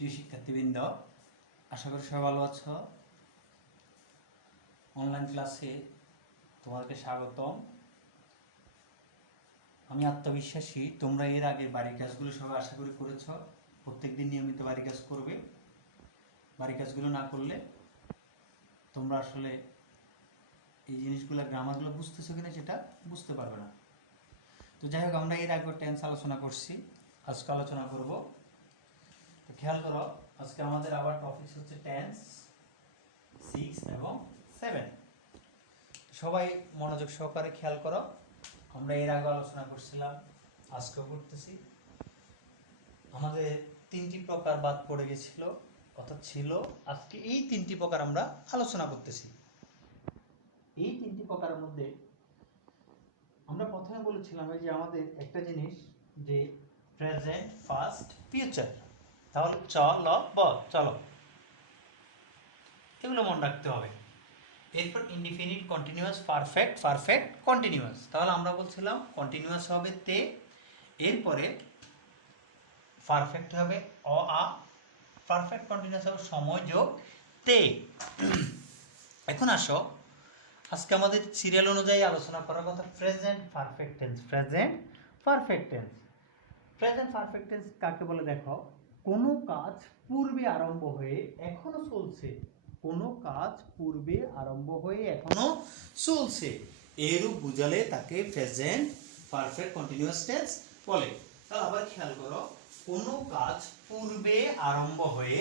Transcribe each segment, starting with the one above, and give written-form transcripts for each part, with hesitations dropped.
প্রিয় শিক্ষার্থীবৃন্দ, আশা করি সবাই ভালো আছো। অনলাইন ক্লাসে তোমাদেরকে স্বাগতম। আমি আত্মবিশ্বাসী তোমরা এর আগে বাড়ির কাজগুলো সবাই আশা করি করেছ। প্রত্যেকদিন নিয়মিত বাড়ির কাজ করবে। বাড়ির কাজগুলো না করলে তোমরা আসলে এই জিনিসগুলো গ্রামারগুলো বুঝতেছো কিনা সেটা বুঝতে পারবে না। তো যাই হোক, আমরা এর আগে টেন্স আলোচনা করছি, আজকে আলোচনা করব। তো খেয়াল করো, আজকে আমাদের আবার টপিক হচ্ছে টেন্স 6 এবং 7। সবাই মনোযোগ সহকারে খেয়াল করো। আমরা এর আগে আলোচনা করছিলাম, আজকেও করতেছি। আমাদের 3টি প্রকার বাদ পড়ে গেছিল, অর্থাৎ ছিল। আজকে এই 3টি প্রকার আমরা আলোচনা করতেছি। এই 3টি প্রকারের মধ্যে আমরা প্রথমে বলেছিলাম যে আমাদের একটা জিনিস যে প্রেজেন্ট, ফাস্ট, ফিউচার। তাহলে চলো এগুলো মনে রাখতে হবে। এরপর indefinite, continuous, perfect, perfect continuous. তাহলে আমরা বলছিলাম কন্টিনিউয়াস হবে তে, এরপরে পারফেক্ট হবে আ, পারফেক্ট কন্টিনিউয়াস হবে সময় যোগ তে। এখন আসো, আজকে আমাদের সিরিয়াল অনুযায়ী আলোচনা করার কথা present perfect tense. Present perfect tense, present perfect tense কাকে বলে দেখো? কোনো কাজ পূর্বে আরম্ভ হয়ে এখনো চলছে, কোনো কাজ পূর্বে আরম্ভ হয়ে এখনো চলছে, এরূপ বুঝালে তাকে প্রেজেন্ট পারফেক্ট কন্টিনিউয়াস টেন্স বলে। তাহলে আবার খেয়াল করো, কোনো কাজ পূর্বে আরম্ভ হয়ে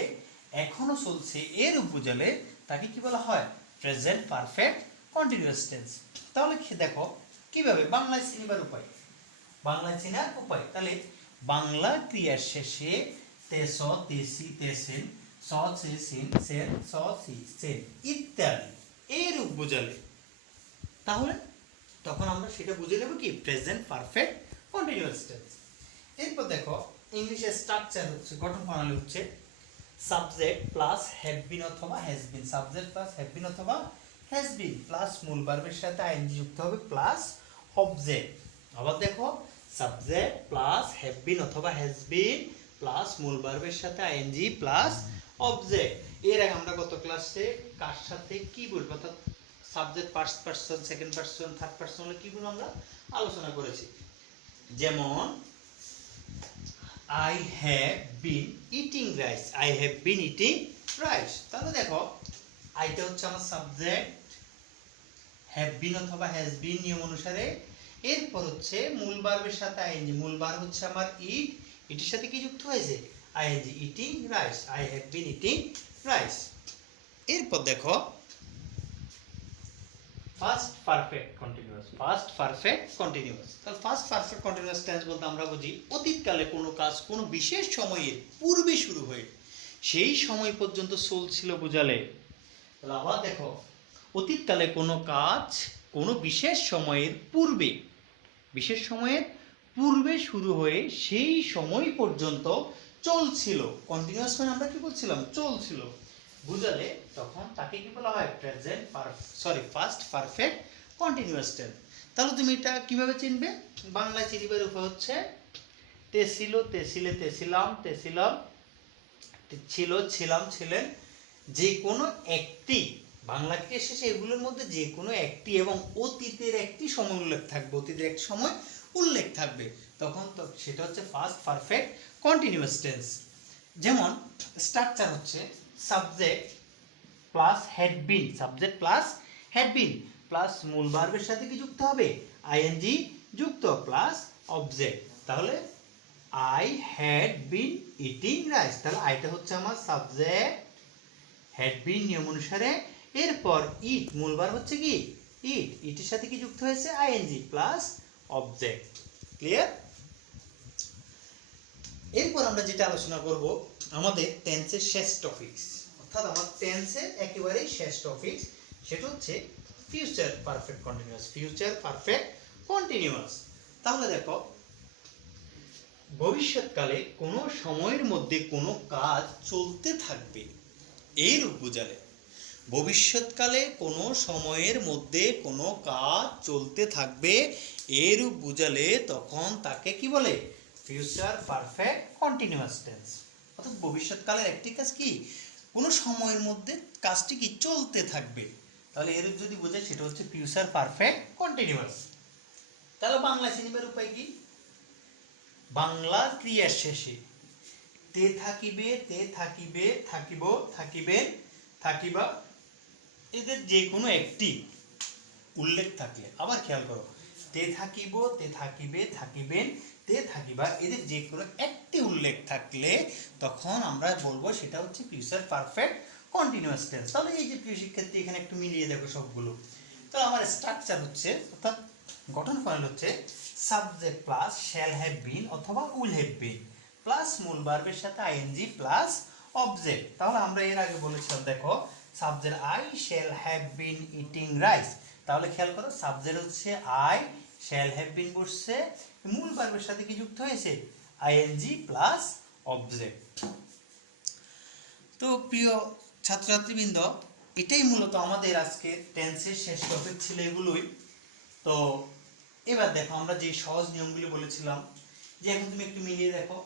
এখনো চলছে এরূপ বুঝালে তাকে কি বলা হয়? Present perfect continuous tense. তাহলে দেখো কিভাবে বাংলায় চিনিবার উপায়, বাংলায় চেনার উপায়। তাহলে বাংলা ক্রিয়ার শেষে তেস, তেসি, তেসেন, স, সে, সিন, সেন, স, সি, সেন ইত্যাদি এরূপ বুঝালে তাহলে তখন আমরা সেটা বুঝে নেব কি? Present perfect continuous tense. এরপর দেখো ইংলিশের স্ট্রাকচার হচ্ছে, গঠন প্রণালী হচ্ছে সাবজেক্ট প্লাস হ্যাভ বিন অথবা has been. Subject plus have been অথবা হ্যাজ বিন প্লাস মূল ভার্বের সাথে আইএনজি যুক্ত হবে প্লাস অবজেক্ট। আবার দেখো সাবজেক্ট প্লাস হ্যাভ বিন অথবা হ্যাজ বিন প্লাস মূল ভার্বের সাথে আইএনজি প্লাস অবজেক্ট। এর আগে আমরা গত ক্লাসে কার সাথে কি বলবো, অর্থাৎ subject first person, second person, third person হলে কি বলবো আমরা আলোচনা করেছি। যেমন I have been eating rice, I have been eating rice। তাহলে দেখো আইটা হচ্ছে আমার সাবজেক্ট, হ্যাভ বিন অথবা হ্যাজ বিন নিয়ম অনুসারে। এরপর হচ্ছে মূল ভার্বের সাথে আইএনজি। মূল ভার্ব হচ্ছে আমার ইট, ইটের সাথে কি যুক্ত হয়েছে? ING, eating rice, I have been eating rice. এরপর দেখো first perfect continuous, first perfect continuous. তাহলে ফার্স্ট পারফেক্ট কন্টিনিউয়াস টেন্স বলতে আমরা বুঝি অতীতকালে কোনো কাজ কোনো বিশেষ সময়ের পূর্বে শুরু হয়ে সেই সময় পর্যন্ত চলছিল বুঝালে। তাহলে আবার দেখো অতীতকালে কোনো কাজ কোনো বিশেষ সময়ের পূর্বে, বিশেষ সময়ের পূর্বে শুরু হয়ে সেই সময় পর্যন্ত চলছিল। কন্টিনিউয়াস মানে আমরা কি বলছিলাম? চলছিল বুঝালে তখন তাকে কি বলা হয়? Present first perfect continuous tense. তাহলে তুমি এটা কিভাবে চিনবে? বাংলায় চিনিবার উপায় হচ্ছে তেছিল, তেছিলে, তেছিলাম, তেছিলাম, ছিল, ছিলাম, ছিলেন। যে কোনো একটি বাংলা ক্রিয়া শেষে এগুলোর মধ্যে যে কোনো একটি এবং অতীতের একটি সময় উল্লেখ থাকবে, অতীতের একটি সময় উল্লেখ থাকবে, তখন তো সেটা হচ্ছে ফার্স্ট পারফেক্ট কন্টিনিউয়াস টেন্স। যেমন স্ট্রাকচার হচ্ছে subject plus had been, subject plus had been plus মূল ভার্বের সাথে কি যুক্ত হবে? আইএনজি যুক্ত প্লাস অবজেক্ট। তাহলে I had been eating rice. তাহলে আইটা হচ্ছে আমার সাবজেক্ট, হ্যাড বিন নিয়ম অনুসারে। এরপর ইট মূল ভার্ব হচ্ছে কি? ইট, ইটের সাথে কি যুক্ত হয়েছে? ING plus object. ক্লিয়ার? এরপর আমরা যেটা আলোচনা করব আমাদের টেন্সের শেষ টপিকস, অর্থাৎ আমার টেন্সের একেবারেই শেষ টপিকস, সেটা হচ্ছে future perfect continuous. Future perfect continuous. তাহলে দেখো ভবিষ্যৎকালে কোনো সময়ের মধ্যে কোনো কাজ চলতে থাকবে এইরূপ বুঝালে। ভবিষ্যৎকালে কোনো সময়ের মধ্যে কোনো কাজ চলতে থাকবে এরূপ বুঝালে তখন তাকে কি বলে? Future perfect continuous tense. অর্থাৎ ভবিষ্যৎকালের একটি কাজ কি কোনো সময়ের মধ্যে কাজটি কি চলতে থাকবে, তাহলে এর যদি বোঝায় সেটা হচ্ছে ফিউচার পারফেক্ট কন্টিনিউয়াস। তাহলে বাংলা চিনিবার উপায় কি? বাংলা ক্রিয়ার শেষে তে থাকিবে, তে থাকিবে, থাকিব, থাকিবেন, থাকিবা এদের যে কোনো একটি উল্লেখ থাকলে, আবার খেয়াল করো, তে থাকিব, তে থাকিবে, থাকিবেন, তে থাকিবা এদের যে কোনো একটি উল্লেখ থাকলে তখন আমরা বলবো সেটা হচ্ছে ফিউচার পারফেক্ট কন্টিনিউয়াস টেন্স। তাহলে এই যে প্রিয় শিক্ষার্থী এখানে একটু মিলিয়ে দেখো সবগুলো। তো আমার স্ট্রাকচার হচ্ছে অর্থাৎ গঠন প্রণালী হচ্ছে subject plus shall have been অথবা উইল হ্যাভ বিন প্লাস মূল ভার্বের সাথে আইএনজি প্লাস অবজেক্ট। তাহলে আমরা এর আগে বলেছিলাম দেখো subject I shall have been eating rice, তাহলে খেয়াল করো সাবজেক্ট হচ্ছে আই, শ্যাল হ্যাভ বিন বসছে, মূল ভার্বের সাথে কি যুক্ত হয়েছে আইএনজি প্লাস অবজেক্ট। তো প্রিয় ছাত্রছাত্রীবৃন্দ, এটাই মূলত আমাদের আজকে টেন্সের শেষ টপিক ছিল এগুলোই। তো এবার দেখো আমরা যে সহজ নিয়মগুলি বলেছিলাম যে এখন তুমি একটু মিলিয়ে দেখো,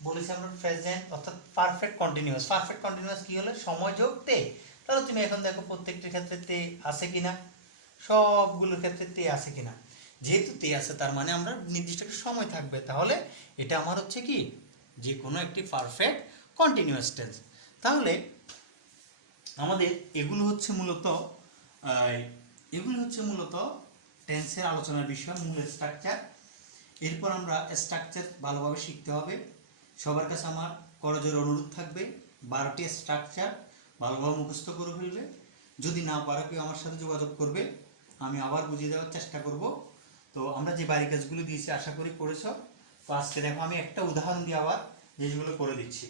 বলেছি আমরা প্রেজেন্ট অর্থাৎ পারফেক্ট কন্টিনিউয়াস। পারফেক্ট কন্টিনিউয়াস কি হলো সময় যোগ তে, তাহলে তুমি এখন দেখো প্রত্যেকটির ক্ষেত্রে তে আছে কিনা, সবগুলোর ক্ষেত্রে তে আছে কিনা। যেহেতু তে আছে তার মানে আমরা নির্দিষ্ট একটা সময় থাকবে, তাহলে এটা আমার হচ্ছে কি যে কোনো একটি পারফেক্ট কন্টিনিউয়াস টেন্স। তাহলে আমাদের এগুলো হচ্ছে মূলত টেন্সের আলোচনার বিষয়, মূল স্ট্রাকচার। এরপর আমরা স্ট্রাকচার ভালোভাবে শিখতে হবে। সবার কাছে আমার করজোড়ে অনুরোধ থাকবে 12টি স্ট্রাকচার ভালোভাবে মুখস্থ করে ফেলবে। যদি না পারো কেউ আমার সাথে যোগাযোগ করবে, আমি আবার বুঝিয়ে দেওয়ার চেষ্টা করব। তো আমরা যে বাড়ি কাজগুলো দিয়েছি আশা করি করেছ। তো আজকে দেখো আমি একটা উদাহরণ দিয়ে আবার জিনিসগুলো করে দিচ্ছি।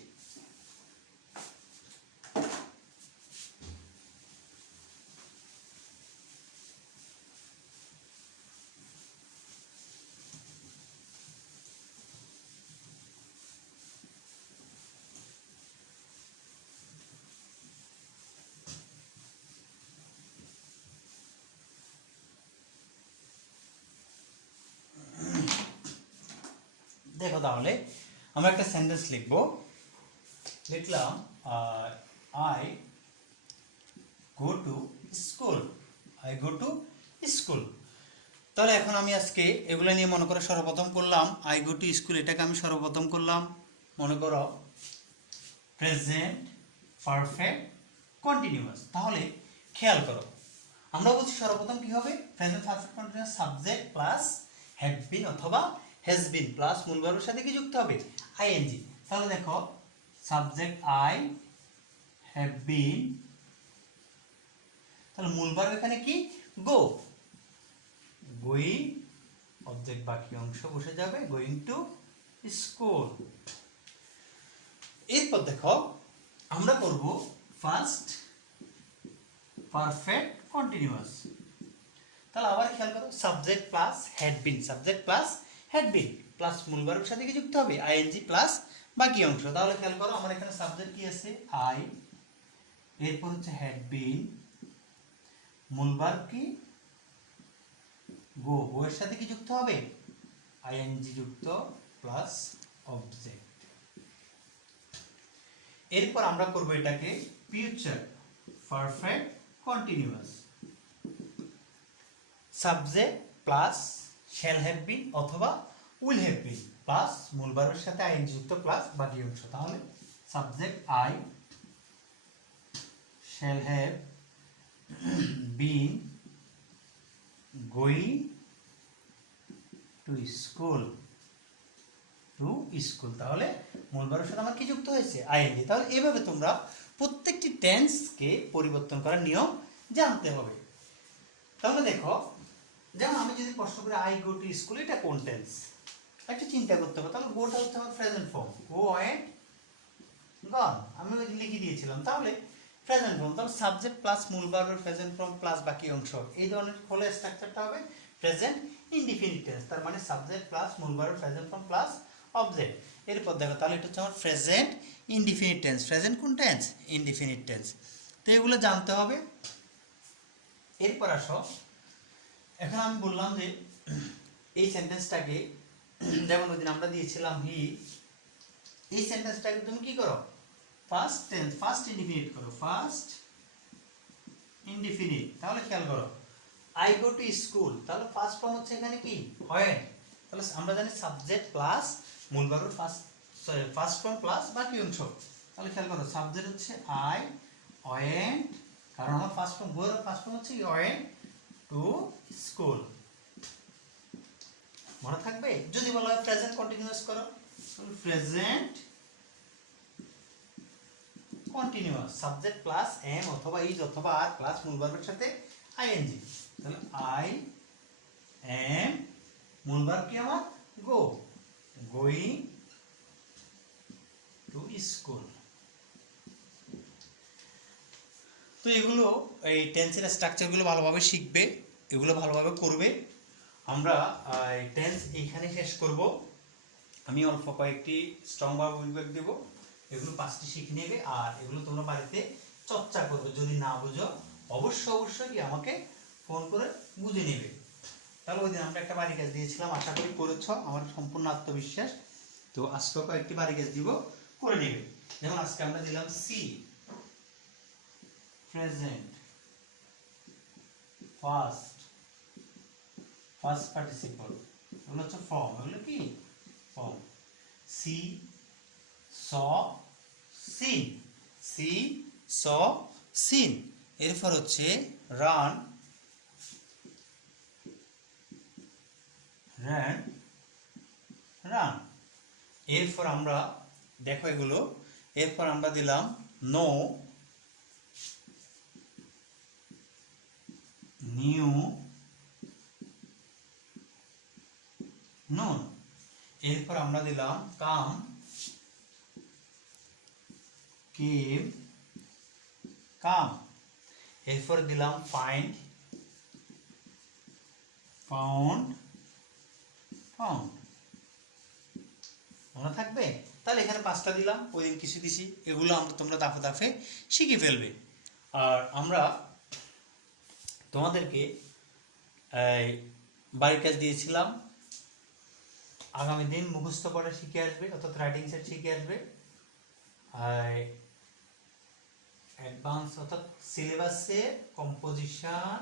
দেখো তাহলে আমরা একটা সেন্টেন্স লিখলাম I go to school, I go to school. তাহলে এখন আমি আজকে এগুলো নিয়ে মনে করো সর্বপ্রথম করলাম আই গো টু স্কুল, এটাকে আমি সর্বপ্রথম করলাম মনে করো প্রেজেন্ট পারফেক্ট কন্টিনিউয়াস। তাহলে খেয়াল করো আমরা বলছি সর্বপ্রথম কি হবে present perfect continuous subject plus have been অথবা হ্যাজ বিন প্লাস মূল ভার্বের সাথে কি যুক্ত হবে আইএনজি। তাহলে দেখো সাবজেক্ট আই হ্যাভ বিন, তাহলে মূল ভার্ব এখানে কি গো, গোয়িং, অবজেক্ট বাকি অংশ বসে যাবে গোয়িং টু স্কুল। এরপর দেখো আমরা করব ফার্স্ট পারফেক্ট কন্টিনিউয়াস। তাহলে আবার খেয়াল করো subject plus had been, subject plus had been plus মূল ভার্বের সাথে কি যুক্ত হবে আইএনজি প্লাস বাকি অংশ। তাহলে খেয়াল করো আমার এখানে সাবজেক্ট কি আছে আই, এরপর হচ্ছে হ্যাড বিন, মূল ভার্ব কি গো, গো এর সাথে কি যুক্ত হবে আইএনজি যুক্ত প্লাস অবজেক্ট। এরপর আমরা করব এটাকে future perfect continuous, subject plus shall have been অথবা উইল হ্যাভ বিন প্লাস মূল ভার্বের সাথে আইএনজি যুক্ত প্লাস বাকি অংশ। তাহলে subject I shall have been going to school, to school, তাহলে মূল ভার্বের সাথে আমার কি যুক্ত হয়েছে আইএনজি। তাহলে এভাবে তোমরা প্রত্যেকটি টেন্সকে পরিবর্তন করার নিয়ম জানতে হবে। তাহলে দেখো যেমন আমি যদি প্রশ্ন করি আই গো টু স্কুল, এটা কোন টেন্স একটু চিন্তা করতে হবে। তাহলে গোটা হচ্ছে আমার প্রেজেন্ট ফর্ম, গো অ্যান্ড গন আমি লিখে দিয়েছিলাম, তাহলে প্রেজেন্ট ফর্ম, তাহলে সাবজেক্ট প্লাস মূল ভার্বের প্রেজেন্ট ফর্ম প্লাস বাকি অংশ, এই ধরনের হলে স্ট্রাকচারটা হবে প্রেজেন্ট ইনডিফিনিট টেন্স, তার মানে সাবজেক্ট প্লাস মূল ভার্বের প্রেজেন্ট ফর্ম প্লাস অবজেক্ট। এরপর দেখো তাহলে এটা হচ্ছে আমার প্রেজেন্ট ইনডিফিনিট টেন্স, প্রেজেন্ট কোন টেন্স ইনডিফিনিট টেন্স। তো এগুলো জানতে হবে। এরপর আসো এখন আমি বললাম যে এই সেন্টেন্সটাকে যেমন ওই দিন আমরা দিয়েছিলাম হি এই সেন্টেন্সটাকে তুমি কি করো, ফার্স্ট টেন্স ফার্স্ট ইনডিফিনিট করো, ফার্স্ট ইনডিফিনিট। তাহলে খেয়াল করো, আই গো টু স্কুল, তাহলে ফার্স্ট ফর্ম হচ্ছে এখানে কি হোয়েন। তাহলে আমরা জানি সাবজেক্ট প্লাস মূল ভার্বের ফার্স্ট ফর্ম প্লাস বাকি অংশ। তাহলে খেয়াল করো, সাবজেক্ট হচ্ছে আই ওয়েন্ট, কারণ আমার ফার্স্ট ফর্ম গোর ফার্স্ট ফর্ম হচ্ছে ওয়েন্ট টু স্কুল। মনে থাকবে? যদি বলা হয় প্রেজেন্ট কন্টিনিউয়াস করো, present continuous subject plus am অথবা ইজ অথবা আর প্লাস মূল ভার্বের সাথে আইএনজি। তাহলে আই এম মূল ভার্ব কি আমার গো, গোয়িং টু স্কুল। তো এগুলো এই টেন্সের স্ট্রাকচারগুলো ভালোভাবে শিখবে, এগুলো ভালোভাবে করবে। আমরা টেন্স এইখানে শেষ করব। আমি অল্প কয়েকটি স্ট্রং ভার্ব উইভাগ দেব, এগুলো 5টি শিখে নেবে আর এগুলো তোমরা বাড়িতে চর্চা করবে। যদি না বুঝো অবশ্যই কি আমাকে ফোন করে বুঝে নেবে। তাহলে ওই দিন আমরা একটা বাড়ি কাজ দিয়েছিলাম, আশা করি করেছ, আমার সম্পূর্ণ আত্মবিশ্বাস। তো আজকে কয়েকটি বাড়ি কাজ দিব, করে নেবে। যেমন আজকে আমরা দিলাম সি প্রেজেন্ট ফার্স্ট পার্টিসিপল, এগুলো হচ্ছে ফর্ম, এগুলো কি ফর্ম। সি স সিন, সি স সিন। এরপর হচ্ছে রান ran রান। এরপর আমরা দেখো এগুলো, এরপর আমরা দিলাম নো নিউ নোন। এরপর আমরা দিলাম কাম কেম কাম। এরপর দিলাম ফাইন্ড ফাউন্ড ফাউন্ড। মনে থাকবে? তাহলে এখানে 5টা দিলাম, ওই দিন কিছু কিছু, এগুলো আমরা তোমরা দাফে দাফে শিখে ফেলবে। আর আমরা তোমাদেরকে বাড়ির কাজ দিয়েছিলাম, আগামী দিন মুখস্থ পড়া শিখে আসবে, অর্থাৎ রাইটিং সেট শিখে আসবে। অ্যাডভান্স অর্থাৎ সিলেবাসে কম্পোজিশন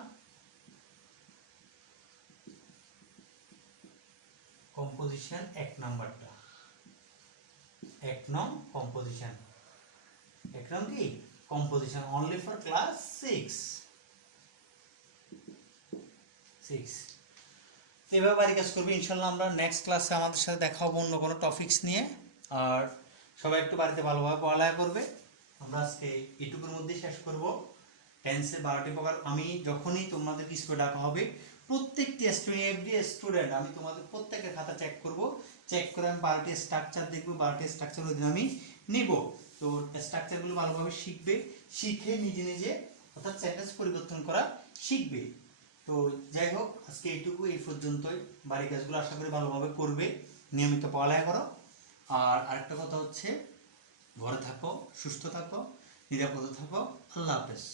1 নাম্বারটা, 1 নং কম্পোজিশন, 1 নং কি কম্পোজিশন, অনলি ফর ক্লাস 6। এভাবে বাড়ি কাজ করবে ইনশাল্লাহ। আমরা নেক্সট ক্লাসে আমাদের সাথে দেখা হবো অন্য কোনো টপিকস নিয়ে। আর সবাই একটু বাড়িতে ভালোভাবে পড়ালেখা করবে। আমরা আজকে এটুকুর মধ্যে শেষ করব। টেন্সের 12টি প্রকার। আমি যখনই তোমাদের স্কুলে ডাকা হবে, প্রত্যেকটি স্টুডেন্ট আমি তোমাদের প্রত্যেকের খাতা চেক করব, চেক করে আমি 12টি স্ট্রাকচার দেখব, 12টি স্ট্রাকচার ওই দিন আমি নিব। তো স্ট্রাকচারগুলো ভালোভাবে শিখবে, শিখে নিজে নিজে অর্থাৎ সেন্টেন্স পরিবর্তন করা শিখবে। তো যাই হোক, আজকে এইটুকু, এই পর্যন্তই। বাড়ির কাজগুলো আশা করি ভালোভাবে করবে, নিয়মিত পড়ালেখা করো। আর আরেকটা কথা হচ্ছে, ঘরে থাকো, সুস্থ থাকো, নিরাপদে থাকো। আল্লাহ হাফেজ।